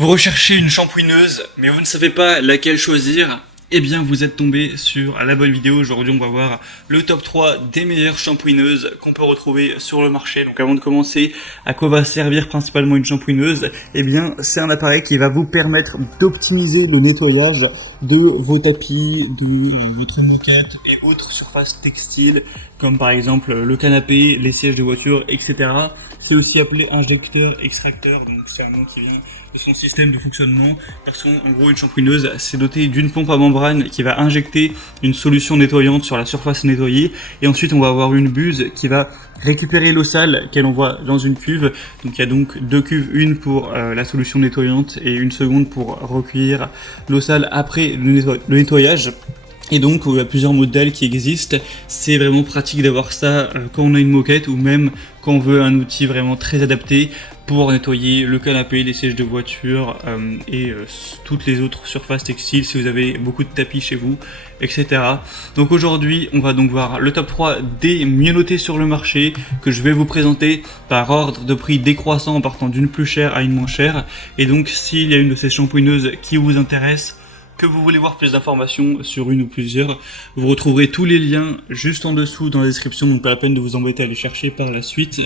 Vous recherchez une shampooineuse, mais vous ne savez pas laquelle choisir? Eh bien, vous êtes tombé sur la bonne vidéo. Aujourd'hui, on va voir le top 3 des meilleures shampooineuses qu'on peut retrouver sur le marché. Donc, avant de commencer, à quoi va servir principalement une shampooineuse? Eh bien, c'est un appareil qui va vous permettre d'optimiser le nettoyage de vos tapis, de votre moquette et autres surfaces textiles, comme par exemple le canapé, les sièges de voiture, etc. C'est aussi appelé injecteur-extracteur, donc c'est un nom qui vient de son système de fonctionnement. Parce qu'en gros, une shampooineuse, c'est doté d'une pompe à membrane qui va injecter une solution nettoyante sur la surface nettoyée. Et ensuite, on va avoir une buse qui va récupérer l'eau sale qu'elle envoie dans une cuve. Donc il y a donc deux cuves, une pour la solution nettoyante et une seconde pour recueillir l'eau sale après le nettoyage. Et donc, il y a plusieurs modèles qui existent. C'est vraiment pratique d'avoir ça quand on a une moquette ou même quand on veut un outil vraiment très adapté pour nettoyer le canapé, les sièges de voiture et toutes les autres surfaces textiles si vous avez beaucoup de tapis chez vous, etc. Donc aujourd'hui, on va donc voir le top 3 des mieux notés sur le marché que je vais vous présenter par ordre de prix décroissant en partant d'une plus chère à une moins chère. Et donc, s'il y a une de ces shampooineuses qui vous intéresse, que vous voulez voir plus d'informations sur une ou plusieurs, vous retrouverez tous les liens juste en dessous dans la description, donc pas la peine de vous embêter à les chercher par la suite.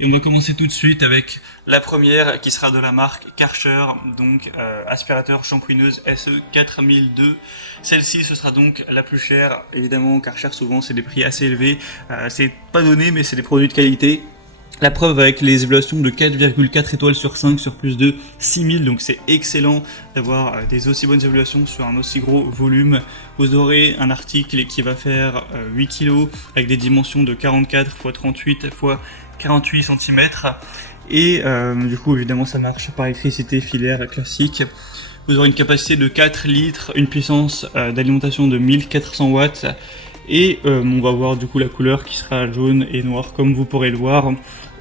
Et on va commencer tout de suite avec la première qui sera de la marque Karcher, donc aspirateur shampooineuse SE 4002. Celle-ci, ce sera donc la plus chère. Évidemment, Karcher, souvent, c'est des prix assez élevés. C'est pas donné, mais c'est des produits de qualité. La preuve avec les évaluations de 4,4 étoiles sur 5 sur plus de 6000, donc c'est excellent d'avoir des aussi bonnes évaluations sur un aussi gros volume. Vous aurez un article qui va faire 8 kg avec des dimensions de 44 x 38 x 48 cm et du coup évidemment ça marche par électricité filaire classique. Vous aurez une capacité de 4 litres, une puissance d'alimentation de 1400 watts. Et on va voir du coup la couleur qui sera jaune et noire comme vous pourrez le voir.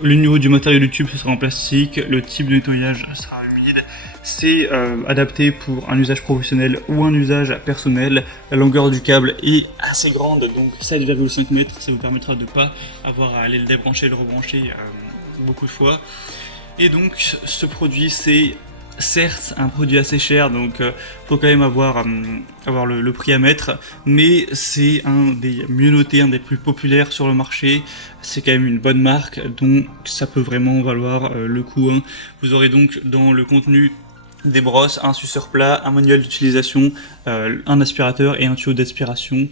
Le niveau du matériau du tube ce sera en plastique, le type de nettoyage sera humide. C'est adapté pour un usage professionnel ou un usage personnel. La longueur du câble est assez grande, donc 7,5 mètres, ça vous permettra de ne pas avoir à aller le débrancher et le rebrancher beaucoup de fois. Et donc ce produit c'est certes un produit assez cher, donc faut quand même avoir le prix à mettre, mais c'est un des mieux notés, un des plus populaires sur le marché. C'est quand même une bonne marque, donc ça peut vraiment valoir le coup. Vous aurez donc dans le contenu des brosses, un suceur plat, un manuel d'utilisation, un aspirateur et un tuyau d'aspiration.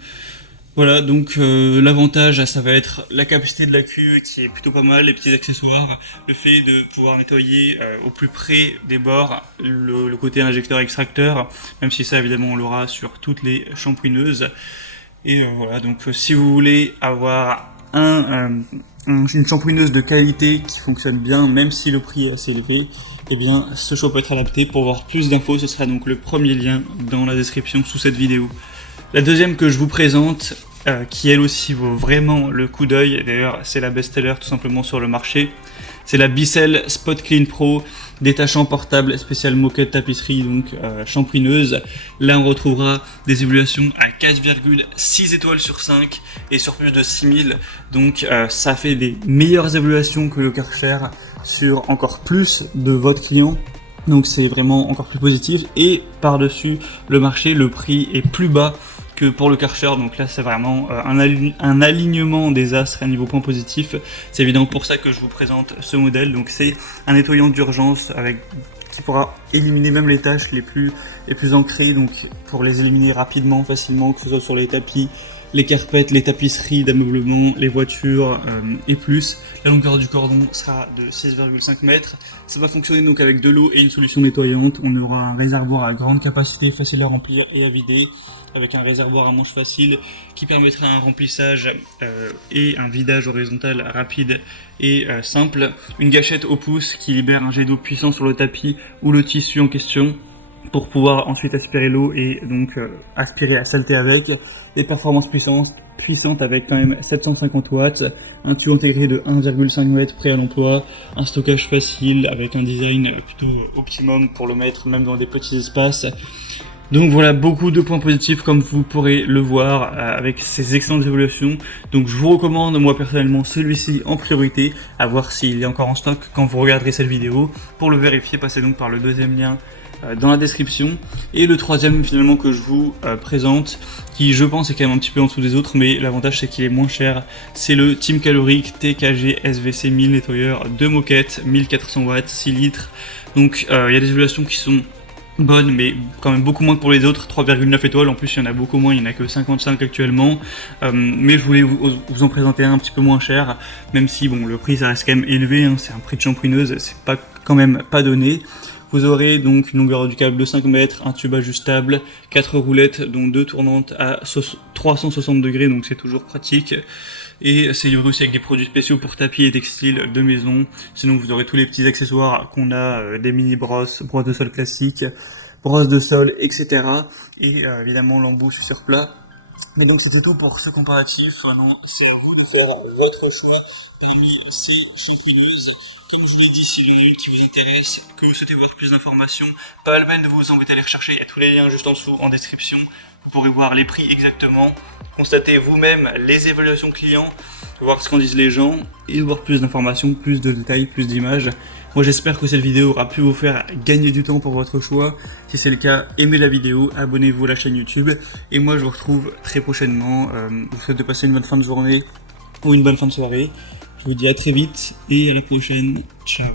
Voilà, donc l'avantage, ça va être la capacité de la cuve qui est plutôt pas mal, les petits accessoires, le fait de pouvoir nettoyer au plus près des bords, le côté injecteur-extracteur, même si ça évidemment on l'aura sur toutes les shampooineuses. Et voilà, donc si vous voulez avoir une shampooineuse de qualité qui fonctionne bien, même si le prix est assez élevé, eh bien ce choix peut être adapté. Pour voir plus d'infos, ce sera donc le premier lien dans la description sous cette vidéo. La deuxième que je vous présente, qui elle aussi vaut vraiment le coup d'œil, d'ailleurs c'est la best-seller tout simplement sur le marché, c'est la Bissell Spot Clean Pro, détachant portable spécial moquette tapisserie, donc shampooineuse. Là on retrouvera des évaluations à 4,6 étoiles sur 5 et sur plus de 6000, donc ça fait des meilleures évaluations que le Karcher sur encore plus de votre client. Donc c'est vraiment encore plus positif, et par-dessus le marché, le prix est plus bas que pour le Karcher, donc là c'est vraiment un alignement des astres à niveau point positif. C'est évidemment pour ça que je vous présente ce modèle. Donc c'est un nettoyant d'urgence qui pourra éliminer même les taches les plus ancrées, donc pour les éliminer rapidement, facilement, que ce soit sur les tapis, les carpettes, les tapisseries d'ameublement, les voitures et plus. La longueur du cordon sera de 6,5 mètres. Ça va fonctionner donc avec de l'eau et une solution nettoyante. On aura un réservoir à grande capacité, facile à remplir et à vider, avec un réservoir à manche facile qui permettra un remplissage et un vidage horizontal rapide et simple. Une gâchette au pouce qui libère un jet d'eau puissant sur le tapis ou le tissu en question, pour pouvoir ensuite aspirer l'eau et donc aspirer la saleté avec. Des performances puissantes avec quand même 750 watts, un tuyau intégré de 1,5 m prêt à l'emploi, un stockage facile avec un design plutôt optimum pour le mettre même dans des petits espaces. Donc voilà, beaucoup de points positifs comme vous pourrez le voir avec ces excellentes évaluations. Donc je vous recommande moi personnellement celui-ci en priorité, à voir s'il est encore en stock quand vous regarderez cette vidéo. Pour le vérifier, passez donc par le deuxième lien dans la description. Et le troisième finalement que je vous présente, qui je pense est quand même un petit peu en dessous des autres, mais l'avantage c'est qu'il est moins cher, c'est le Team Caloric TKG SVC 1000 nettoyeur de moquette, 1400 watts, 6 litres. Donc il y a des évaluations qui sont bonne, mais quand même beaucoup moins que pour les autres, 3,9 étoiles, en plus il y en a beaucoup moins, il n'y en a que 55 actuellement, mais je voulais vous en présenter un petit peu moins cher, même si bon, le prix ça reste quand même élevé, hein, c'est un prix de shampooineuse, c'est pas quand même pas donné. Vous aurez donc une longueur du câble de 5 mètres, un tube ajustable, 4 roulettes dont 2 tournantes à 360 degrés, donc c'est toujours pratique. Et c'est livré aussi avec des produits spéciaux pour tapis et textiles de maison. Sinon vous aurez tous les petits accessoires qu'on a, des mini brosses, brosses de sol classiques, brosses de sol, etc. Et évidemment l'embout c'est sur plat. Mais donc c'était tout pour ce comparatif. Maintenant c'est à vous de faire votre choix parmi ces shampooineuses. Comme je vous l'ai dit, s'il y en a une qui vous intéresse, que vous souhaitez voir plus d'informations, pas la peine de vous embêter à les rechercher, il y a tous les liens juste en dessous en description. Vous pourrez voir les prix exactement, constater vous-même les évaluations clients, voir ce qu'en disent les gens et voir plus d'informations, plus de détails, plus d'images. Moi j'espère que cette vidéo aura pu vous faire gagner du temps pour votre choix. Si c'est le cas, aimez la vidéo, abonnez-vous à la chaîne YouTube et moi je vous retrouve très prochainement. Je vous souhaite de passer une bonne fin de journée ou une bonne fin de soirée. Je vous dis à très vite et à la prochaine. Ciao.